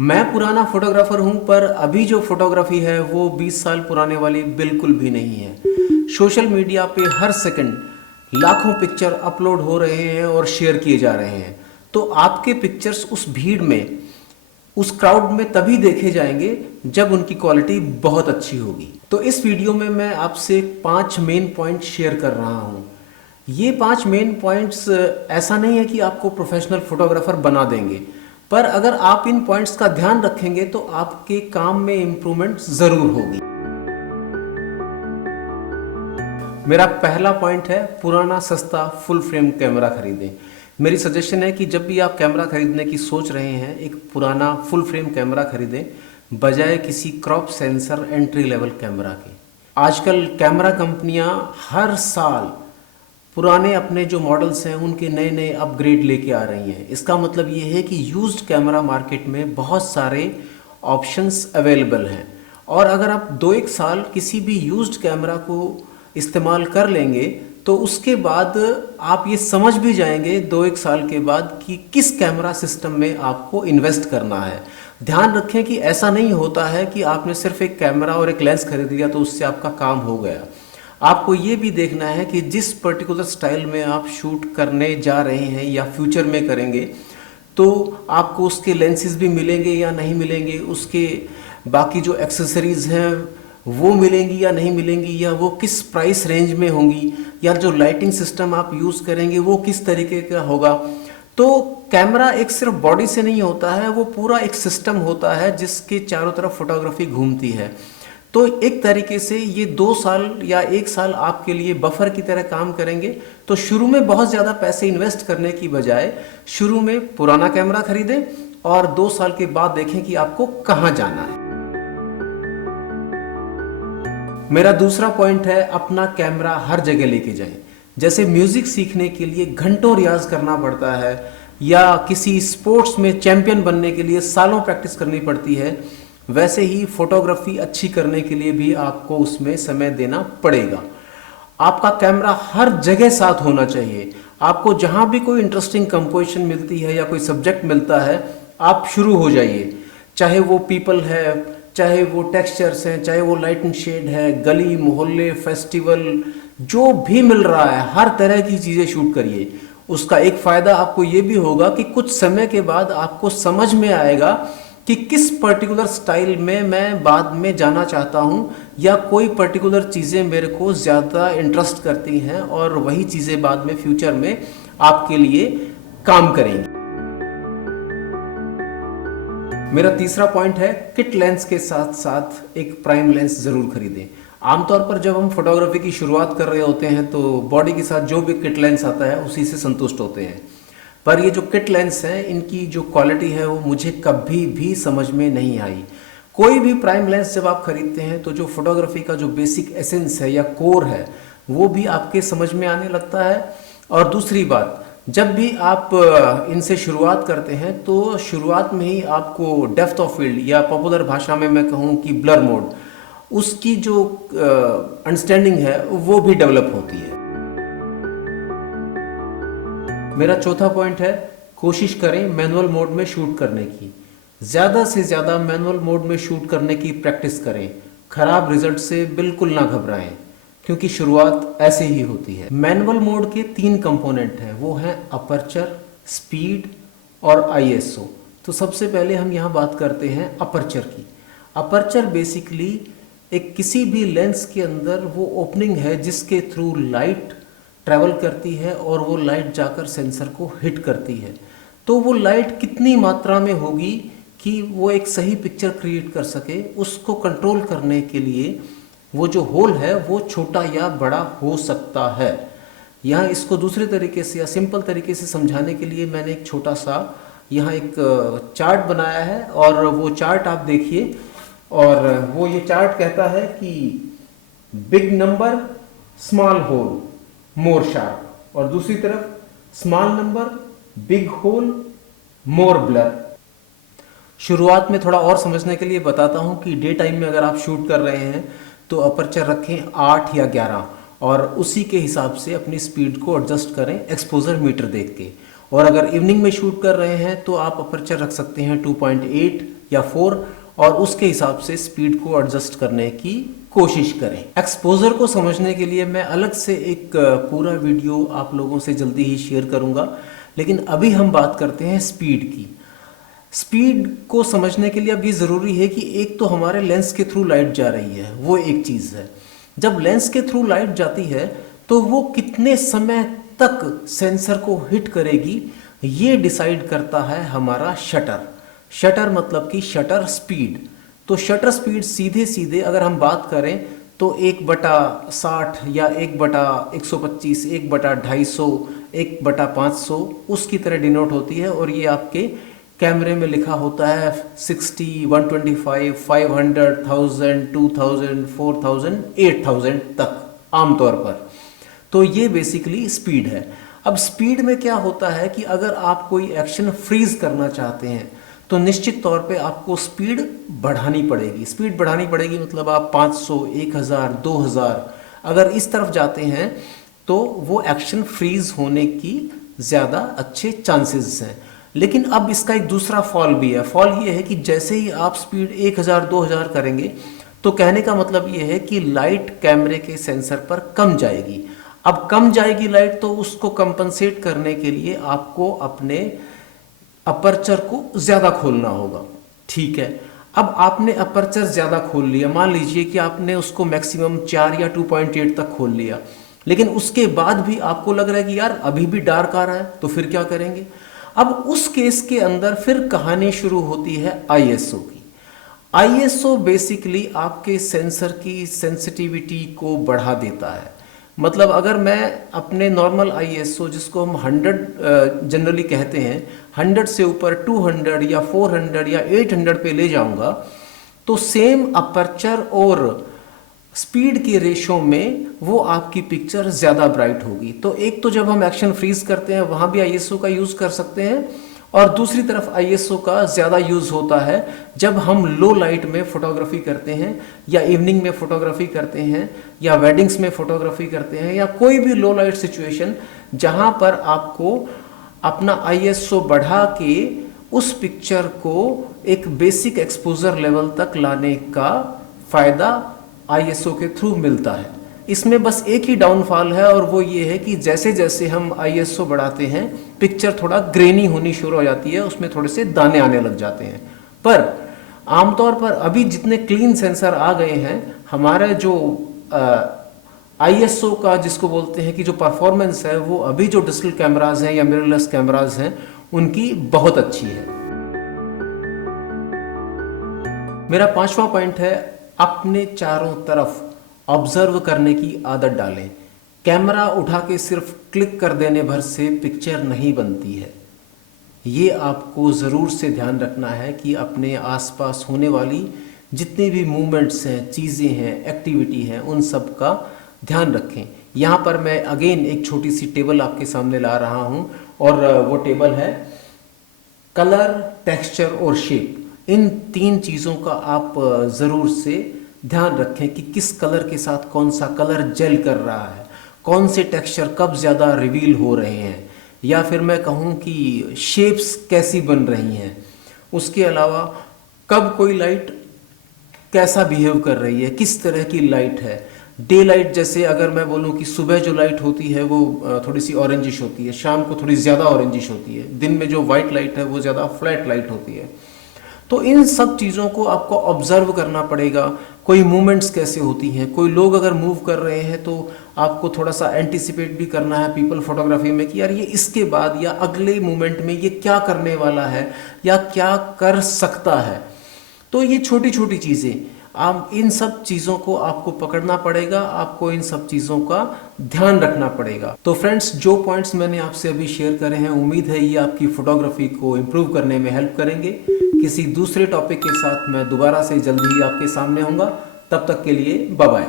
मैं पुराना फोटोग्राफर हूं, पर अभी जो फोटोग्राफी है वो 20 साल पुराने वाली बिल्कुल भी नहीं है। सोशल मीडिया पे हर सेकंड लाखों पिक्चर अपलोड हो रहे हैं और शेयर किए जा रहे हैं। तो आपके पिक्चर्स उस भीड़ में, उस क्राउड में तभी देखे जाएंगे जब उनकी क्वालिटी बहुत अच्छी होगी। तो इस वीडियो में मैं आपसे 5 मेन पॉइंट शेयर कर रहा हूं। ये 5 मेन पॉइंट्स ऐसा नहीं है कि आपको प्रोफेशनल फोटोग्राफर बना देंगे, पर अगर आप इन पॉइंट्स का ध्यान रखेंगे तो आपके काम में इंप्रूवमेंट जरूर होगी। मेरा पहला पॉइंट है, पुराना सस्ता फुल फ्रेम कैमरा खरीदें। मेरी सजेशन है कि जब भी आप कैमरा खरीदने की सोच रहे हैं, एक पुराना फुल फ्रेम कैमरा खरीदें बजाय किसी crop sensor entry level camera के। आजकल कैमरा कंपनियां हर साल पुराने अपने जो मॉडल्स हैं उनके नए नए अपग्रेड लेके आ रही हैं। इसका मतलब ये है कि यूज्ड कैमरा मार्केट में बहुत सारे ऑप्शंस अवेलेबल हैं, और अगर आप 2-1 साल किसी भी यूज्ड कैमरा को इस्तेमाल कर लेंगे तो उसके बाद आप ये समझ भी जाएंगे 2-1 साल के बाद कि किस कैमरा सिस्टम में आपको इन्वेस्ट करना है। ध्यान रखें कि ऐसा नहीं होता है कि आपने सिर्फ एक कैमरा और एक लेंस खरीद लिया तो उससे आपका काम हो गया। आपको ये भी देखना है कि जिस पर्टिकुलर स्टाइल में आप शूट करने जा रहे हैं या फ्यूचर में करेंगे, तो आपको उसके लेंसेज भी मिलेंगे या नहीं मिलेंगे, उसके बाकी जो एक्सेसरीज हैं वो मिलेंगी या नहीं मिलेंगी, या वो किस प्राइस रेंज में होंगी, या जो लाइटिंग सिस्टम आप यूज़ करेंगे वो किस तरीके का होगा। तो कैमरा एक सिर्फ बॉडी से नहीं होता है, वो पूरा एक सिस्टम होता है जिसके चारों तरफ फोटोग्राफी घूमती है। तो एक तरीके से ये 2 साल या 1 साल आपके लिए बफर की तरह काम करेंगे। तो शुरू में बहुत ज़्यादा पैसे इन्वेस्ट करने की बजाय शुरू में पुराना कैमरा खरीदें और 2 साल के बाद देखें कि आपको कहाँ जाना है। मेरा दूसरा पॉइंट है, अपना कैमरा हर जगह लेके जाएं। जैसे म्यूजिक सीखने के लिए घंटों रियाज करना पड़ता है, या किसी स्पोर्ट्स में चैंपियन बनने के लिए सालों प्रैक्टिस करनी पड़ती है, वैसे ही फोटोग्राफी अच्छी करने के लिए भी आपको उसमें समय देना पड़ेगा। आपका कैमरा हर जगह साथ होना चाहिए। आपको जहां भी कोई इंटरेस्टिंग कंपोजिशन मिलती है या कोई सब्जेक्ट मिलता है, आप शुरू हो जाइए। चाहे वो पीपल है, चाहे वो टेक्सचर्स हैं, चाहे वो लाइट एंड शेड है, गली मोहल्ले फेस्टिवल, जो भी मिल रहा है हर तरह की चीज़ें शूट करिए। उसका एक फ़ायदा आपको ये भी होगा कि कुछ समय के बाद आपको समझ में आएगा कि किस पर्टिकुलर स्टाइल में मैं बाद में जाना चाहता हूँ, या कोई पर्टिकुलर चीज़ें मेरे को ज़्यादा इंटरेस्ट करती हैं और वही चीज़ें बाद में फ्यूचर में आपके लिए काम करेंगी। मेरा तीसरा पॉइंट है, किट लेंस के साथ साथ एक प्राइम लेंस ज़रूर खरीदें। आमतौर पर जब हम फोटोग्राफी की शुरुआत कर रहे होते हैं तो बॉडी के साथ जो भी किट लेंस आता है उसी से संतुष्ट होते हैं, पर ये जो किट लेंस हैं इनकी जो क्वालिटी है वो मुझे कभी भी समझ में नहीं आई। कोई भी प्राइम लेंस जब आप खरीदते हैं तो जो फोटोग्राफी का जो बेसिक एसेंस है या कोर है वो भी आपके समझ में आने लगता है। और दूसरी बात, जब भी आप इनसे शुरुआत करते हैं तो शुरुआत में ही आपको डेप्थ ऑफ फील्ड, या पॉपुलर भाषा में मैं कहूँ कि ब्लर मोड, उसकी जो अंडरस्टैंडिंग है वो भी डेवलप होती है। मेरा चौथा पॉइंट है, कोशिश करें मैनुअल मोड में शूट करने की। ज़्यादा से ज़्यादा मैनुअल मोड में शूट करने की प्रैक्टिस करें। खराब रिजल्ट से बिल्कुल ना घबराएं, क्योंकि शुरुआत ऐसे ही होती है। मैनुअल मोड के 3 कंपोनेंट हैं, वो हैं अपर्चर, स्पीड और आईएसओ। तो सबसे पहले हम यहाँ बात करते हैं अपर्चर की। अपर्चर बेसिकली एक किसी भी लेंस के अंदर वो ओपनिंग है जिसके थ्रू लाइट ट्रैवल करती है और वो लाइट जाकर सेंसर को हिट करती है। तो वो लाइट कितनी मात्रा में होगी कि वो एक सही पिक्चर क्रिएट कर सके, उसको कंट्रोल करने के लिए वो जो होल है वो छोटा या बड़ा हो सकता है। यहाँ इसको दूसरे तरीके से या सिंपल तरीके से समझाने के लिए मैंने एक छोटा सा यहाँ एक चार्ट बनाया है, और वो चार्ट आप देखिए। और वो ये चार्ट कहता है कि big number small hole more sharp, और दूसरी तरफ small number big hole more blur. शुरुआत में थोड़ा और समझने के लिए बताता हूं कि डे टाइम में अगर आप शूट कर रहे हैं तो अपर्चर रखें 8 या 11, और उसी के हिसाब से अपनी स्पीड को एडजस्ट करें एक्सपोजर मीटर देख के। और अगर इवनिंग में शूट कर रहे हैं तो आप अपर्चर रख सकते हैं 2.8 या 4 और उसके हिसाब से स्पीड को एडजस्ट करने की कोशिश करें। एक्सपोजर को समझने के लिए मैं अलग से एक पूरा वीडियो आप लोगों से जल्दी ही शेयर करूंगा, लेकिन अभी हम बात करते हैं स्पीड की। स्पीड को समझने के लिए अब ये ज़रूरी है कि एक तो हमारे लेंस के थ्रू लाइट जा रही है, वो एक चीज़ है। जब लेंस के थ्रू लाइट जाती है तो वो कितने समय तक सेंसर को हिट करेगी, ये डिसाइड करता है हमारा शटर। शटर मतलब कि शटर स्पीड। तो शटर स्पीड सीधे सीधे अगर हम बात करें तो 1/60 या 1/125, 1/250, 1/500 उसकी तरह डिनोट होती है। और ये आपके कैमरे में लिखा होता है 60, 125, 500, 1000, 2000, 4000, 8000 तक आमतौर पर। तो ये बेसिकली स्पीड है। अब स्पीड में क्या होता है कि अगर आप कोई एक्शन फ्रीज करना चाहते हैं तो निश्चित तौर पे आपको स्पीड बढ़ानी पड़ेगी। स्पीड बढ़ानी पड़ेगी मतलब आप 500, 1000, 2000 अगर इस तरफ जाते हैं तो वो एक्शन फ्रीज होने की ज़्यादा अच्छे चांसेस हैं। लेकिन अब इसका एक दूसरा फॉल भी है। फॉल ये है कि जैसे ही आप स्पीड 1000, 2000 करेंगे तो कहने का मतलब ये है कि लाइट कैमरे के सेंसर पर कम जाएगी। अब कम जाएगी लाइट तो उसको कंपनसेट करने के लिए आपको अपने अपर्चर को ज़्यादा खोलना होगा। ठीक है, अब आपने अपर्चर ज़्यादा खोल लिया, मान लीजिए कि आपने उसको मैक्सिमम 4 या 2.8 तक खोल लिया, लेकिन उसके बाद भी आपको लग रहा है कि यार अभी भी डार्क आ रहा है, तो फिर क्या करेंगे? अब उस केस के अंदर फिर कहानी शुरू होती है आईएसओ की। आईएसओ बेसिकली आपके सेंसर की सेंसिटिविटी को बढ़ा देता है। मतलब अगर मैं अपने नॉर्मल आईएसओ जिसको हम 100 जनरली कहते हैं, 100 से ऊपर 200 या 400 या 800 पे ले जाऊंगा तो सेम अपर्चर और स्पीड के रेशो में वो आपकी पिक्चर ज़्यादा ब्राइट होगी। तो एक तो जब हम एक्शन फ्रीज करते हैं वहाँ भी आईएसओ का यूज़ कर सकते हैं, और दूसरी तरफ आईएसओ का ज़्यादा यूज़ होता है जब हम लो लाइट में फ़ोटोग्राफी करते हैं या इवनिंग में फ़ोटोग्राफी करते हैं या वेडिंग्स में फ़ोटोग्राफी करते हैं या कोई भी लो लाइट सिचुएशन जहाँ पर आपको अपना आईएसओ बढ़ा के उस पिक्चर को एक बेसिक एक्सपोजर लेवल तक लाने का फ़ायदा आईएसओ के थ्रू मिलता है। इसमें बस एक ही डाउनफॉल है और वो ये है कि जैसे जैसे हम आईएसओ बढ़ाते हैं पिक्चर थोड़ा ग्रेनी होनी शुरू हो जाती है, उसमें थोड़े से दाने आने लग जाते हैं। पर आमतौर पर अभी जितने क्लीन सेंसर आ गए हैं, हमारे जो आईएसओ का जिसको बोलते हैं कि जो परफॉर्मेंस है वो अभी जो डिजिटल कैमराज हैं या मिररलेस कैमराज हैं उनकी बहुत अच्छी है। मेरा 5वां पॉइंट है, अपने चारों तरफ ऑब्जर्व करने की आदत डालें। कैमरा उठा के सिर्फ क्लिक कर देने भर से पिक्चर नहीं बनती है। ये आपको ज़रूर से ध्यान रखना है कि अपने आसपास होने वाली जितनी भी मूवमेंट्स हैं, चीज़ें हैं, एक्टिविटी हैं, उन सब का ध्यान रखें। यहाँ पर मैं अगेन एक छोटी सी टेबल आपके सामने ला रहा हूँ और वो टेबल है कलर, टेक्सचर और शेप। इन 3 चीज़ों का आप ज़रूर से ध्यान रखें कि किस कलर के साथ कौन सा कलर जेल कर रहा है, कौन से टेक्सचर कब ज़्यादा रिवील हो रहे हैं, या फिर मैं कहूँ कि शेप्स कैसी बन रही हैं। उसके अलावा कब कोई लाइट कैसा बिहेव कर रही है, किस तरह की लाइट है। डे लाइट जैसे अगर मैं बोलूँ कि सुबह जो लाइट होती है वो थोड़ी सी ऑरेंजिश होती है, शाम को थोड़ी ज़्यादा ऑरेंजिश होती है, दिन में जो वाइट लाइट है वो ज़्यादा फ्लैट लाइट होती है। तो इन सब चीज़ों को आपको ऑब्जर्व करना पड़ेगा। कोई मूवमेंट्स कैसे होती हैं, कोई लोग अगर मूव कर रहे हैं तो आपको थोड़ा सा एंटिसिपेट भी करना है पीपल फोटोग्राफी में कि यार ये इसके बाद या अगले मूवमेंट में ये क्या करने वाला है या क्या कर सकता है। तो ये छोटी छोटी चीज़ें, आप इन सब चीज़ों को आपको पकड़ना पड़ेगा, आपको इन सब चीज़ों का ध्यान रखना पड़ेगा। तो फ्रेंड्स, जो पॉइंट्स मैंने आपसे अभी शेयर करे हैं, उम्मीद है ये आपकी फोटोग्राफी को इम्प्रूव करने में हेल्प करेंगे। किसी दूसरे टॉपिक के साथ मैं दोबारा से जल्दी ही आपके सामने होऊंगा। तब तक के लिए बाय बाय।